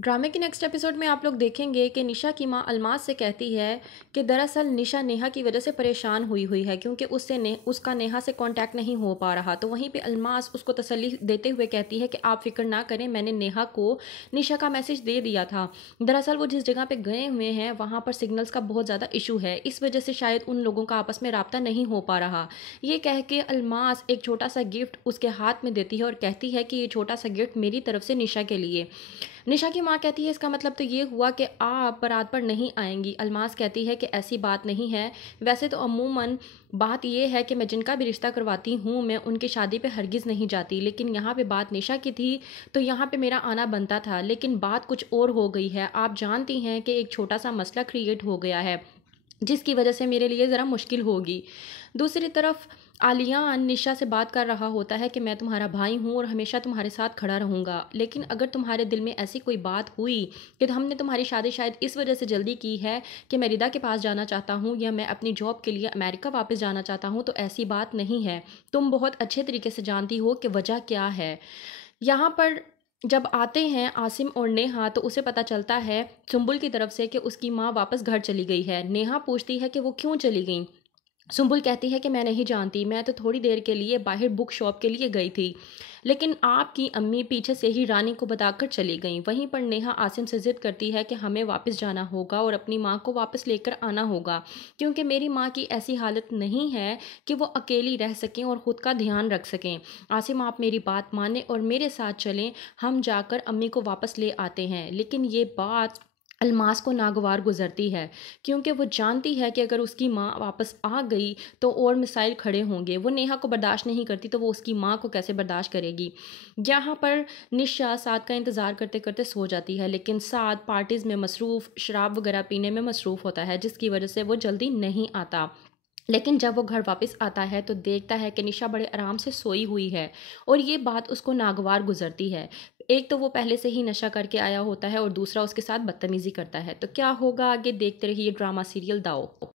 ड्रामे के next episode में आप लोग देखेंगे कि निशा की माँ अलमास से कहती है कि दरअसल निशा नेहा की वजह से परेशान हुई है क्योंकि उसका नेहा से कांटेक्ट नहीं हो पा रहा। तो वहीं पे अलमास उसको तसल्ली देते हुए कहती है कि आप फिक्र ना करें, मैंने नेहा को निशा का मैसेज दे दिया था। दरअसल वो जिस जगह पे गए हुए हैं वहाँ पर सिग्नल्स का बहुत ज़्यादा इशू है, इस वजह से शायद उन लोगों का आपस में राब्ता नहीं हो पा रहा। ये कह के अलमास एक छोटा सा गिफ्ट उसके हाथ में देती है और कहती है कि ये छोटा सा गिफ्ट मेरी तरफ से निशा के लिए। निशा की माँ कहती है इसका मतलब तो ये हुआ कि आप बारात पर नहीं आएंगी। अलमास कहती है कि ऐसी बात नहीं है, वैसे तो अमूमन बात यह है कि मैं जिनका भी रिश्ता करवाती हूँ मैं उनकी शादी पे हरगिज़ नहीं जाती, लेकिन यहाँ पे बात निशा की थी तो यहाँ पे मेरा आना बनता था, लेकिन बात कुछ और हो गई है। आप जानती हैं कि एक छोटा सा मसला क्रिएट हो गया है जिसकी वजह से मेरे लिए ज़रा मुश्किल होगी। दूसरी तरफ आलियान निशा से बात कर रहा होता है कि मैं तुम्हारा भाई हूँ और हमेशा तुम्हारे साथ खड़ा रहूँगा, लेकिन अगर तुम्हारे दिल में ऐसी कोई बात हुई कि तो हमने तुम्हारी शादी शायद इस वजह से जल्दी की है कि मैं रिदा के पास जाना चाहता हूँ या मैं अपनी जॉब के लिए अमेरिका वापस जाना चाहता हूँ, तो ऐसी बात नहीं है। तुम बहुत अच्छे तरीके से जानती हो कि वजह क्या है। यहाँ पर जब आते हैं आसिम और नेहा तो उसे पता चलता है सुंबुल की तरफ से कि उसकी माँ वापस घर चली गई है। नेहा पूछती है कि वो क्यों चली गई। सुंबुल कहती है कि मैं नहीं जानती, मैं तो थोड़ी देर के लिए बाहर बुक शॉप के लिए गई थी, लेकिन आपकी अम्मी पीछे से ही रानी को बताकर चली गई। वहीं पर नेहा आसिम से जिद करती है कि हमें वापस जाना होगा और अपनी माँ को वापस लेकर आना होगा, क्योंकि मेरी माँ की ऐसी हालत नहीं है कि वो अकेली रह सकें और ख़ुद का ध्यान रख सकें। आसिम, आप मेरी बात मानें और मेरे साथ चलें, हम जाकर अम्मी को वापस ले आते हैं। लेकिन ये बात अलमास को नागवार गुजरती है, क्योंकि वो जानती है कि अगर उसकी माँ वापस आ गई तो और मिसाइल खड़े होंगे। वो नेहा को बर्दाश्त नहीं करती तो वो उसकी माँ को कैसे बर्दाश्त करेगी। यहाँ पर निशा साद का इंतज़ार करते करते सो जाती है, लेकिन साद पार्टीज़ में मसरूफ़, शराब वगैरह पीने में मसरूफ़ होता है, जिसकी वजह से वो जल्दी नहीं आता। लेकिन जब वो घर वापस आता है तो देखता है कि निशा बड़े आराम से सोई हुई है और ये बात उसको नागवार गुजरती है। एक तो वो पहले से ही नशा करके आया होता है और दूसरा उसके साथ बदतमीज़ी करता है। तो क्या होगा आगे देखते रहिए ड्रामा सीरियल दाव।